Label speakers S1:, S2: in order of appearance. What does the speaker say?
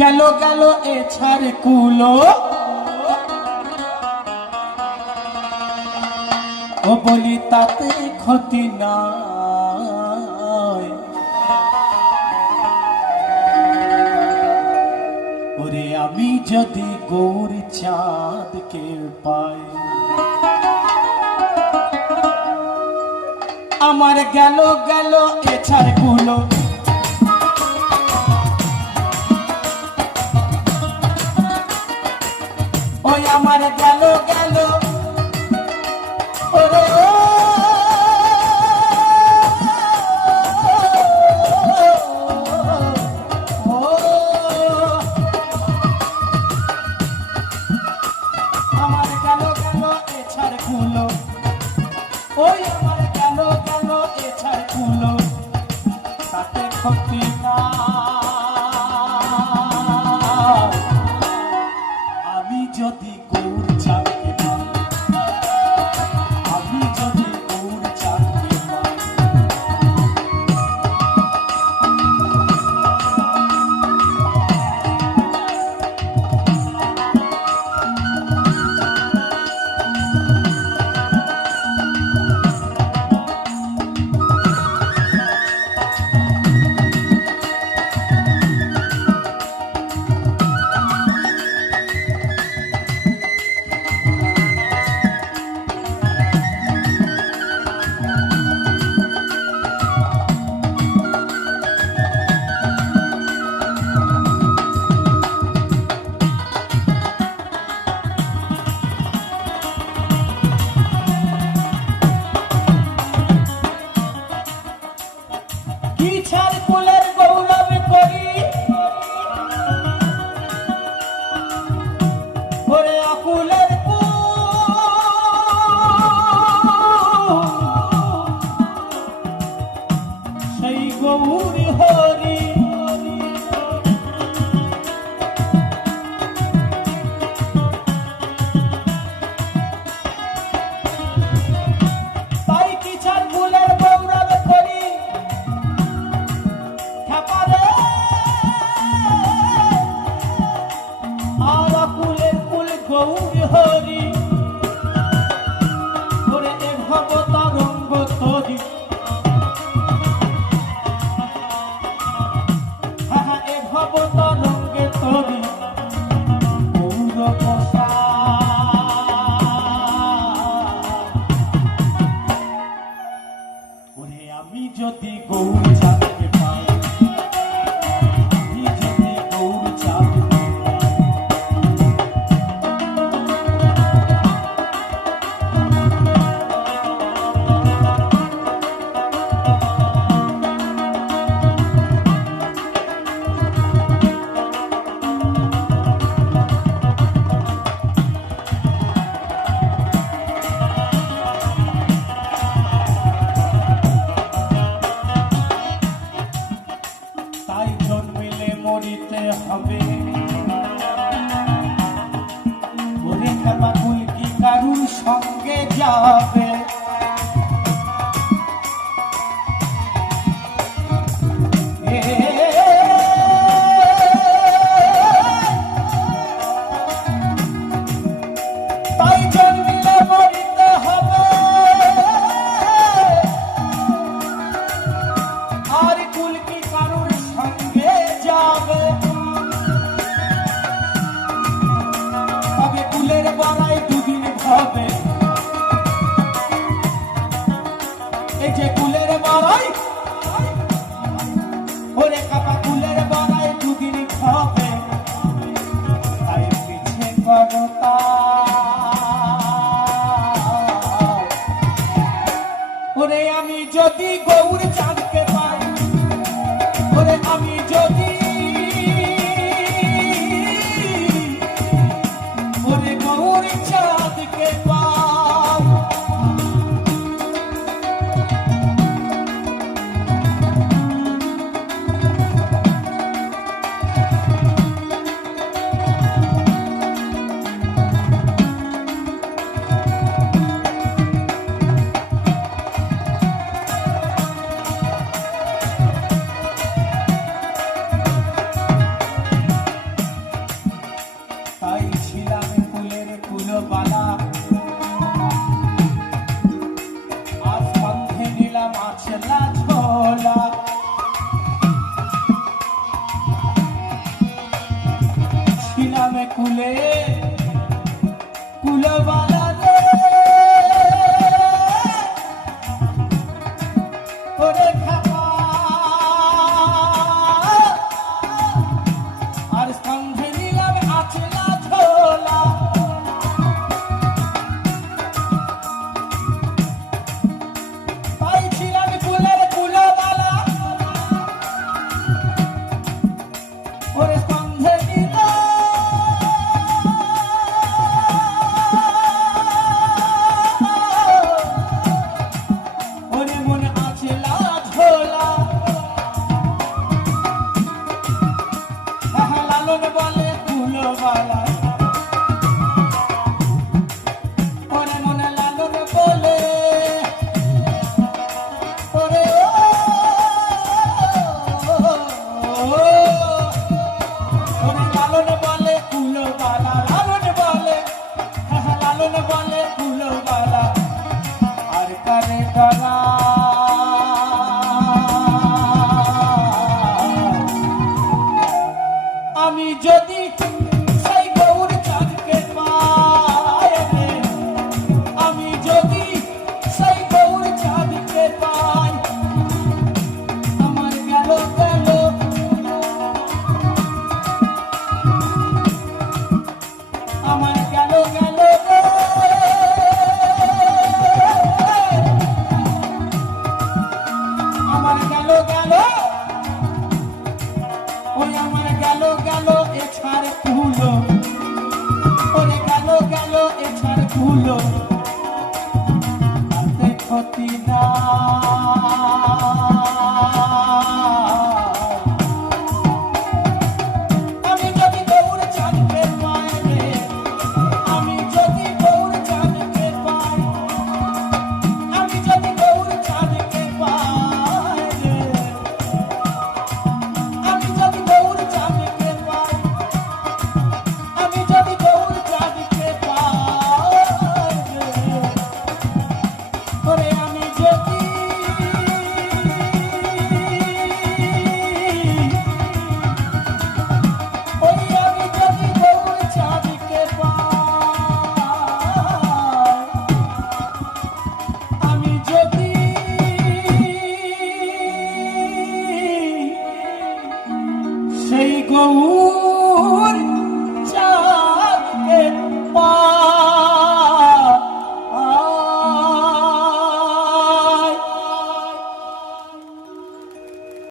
S1: গেল গেল এ ছাড় কুলো। ও বলি, তাতে ক্ষতি না ওরে আমি যদি গৌর চাঁদকে পাই, আমার গেল গেল এছাড়গুলো আমার গেল গেল। 我无比合理。ya 地国无 গেল গেল। ওই আমার গেল গেল, এ ছাড় কুলো ওরে গেল গেল, এ ছাড় কুলো ক্ষতি না é igual um.